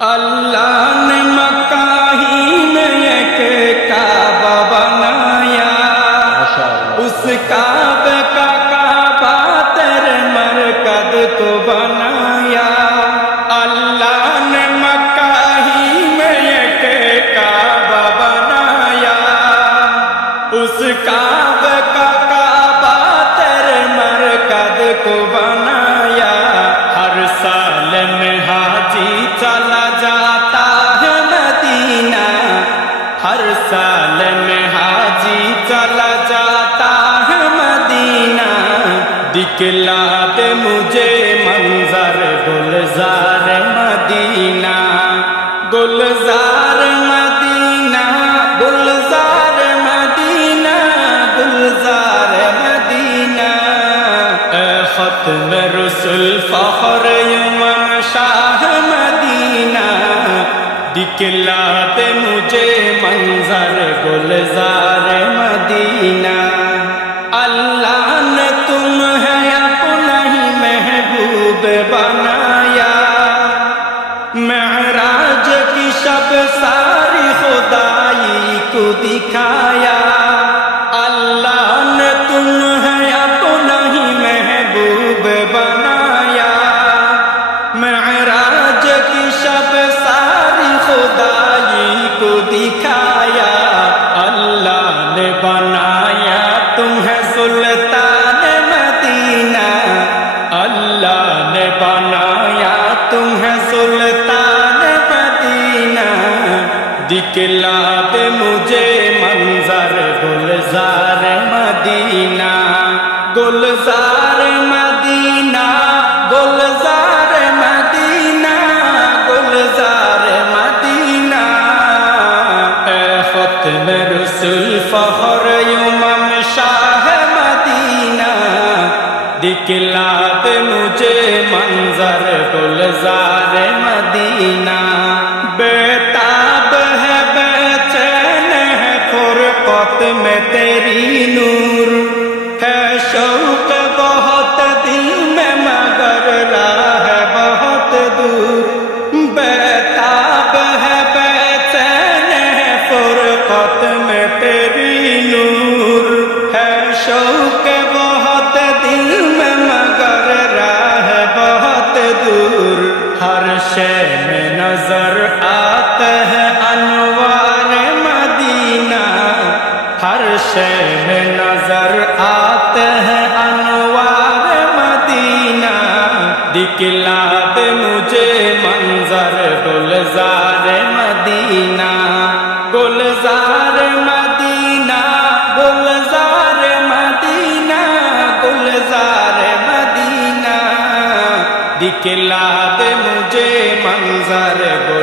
अल्लाह बनाया उसका का काबा तेरे मरकद तो बनाया अल्लाह ने मक्का ही में एक काबा उसका دکھلا دے مجھے منظر گلزار مدینہ گلزار مدینہ گلزار مدینہ گلزار مدینہ اے خط میں فخر یمن شاہ مدینہ دکھلا دے مجھے منظر گلزار مدینہ राज की सब सारी खुदाई को दिखाया अल्लाह ने तुम है अपना ही महबूब बनाया मैं राज की सब सारी खुदाई को दिखाया دکھلا دے مجھے منظر گلزار مدینہ گلزار مدینہ گلزار مدینہ گلزار مدینہ اے خط میں رسول فخر یومم شاہ مدینہ دکھلا دے مجھے منظر گلزار مدینہ ہر شے میں نظر آتا ہے انوار مدینہ ہر شے میں نظر آتا ہے انوار مدینہ دکھلا دے مجھے منظر گلزار مدینہ گلزار किला दे मुझे मंजर गो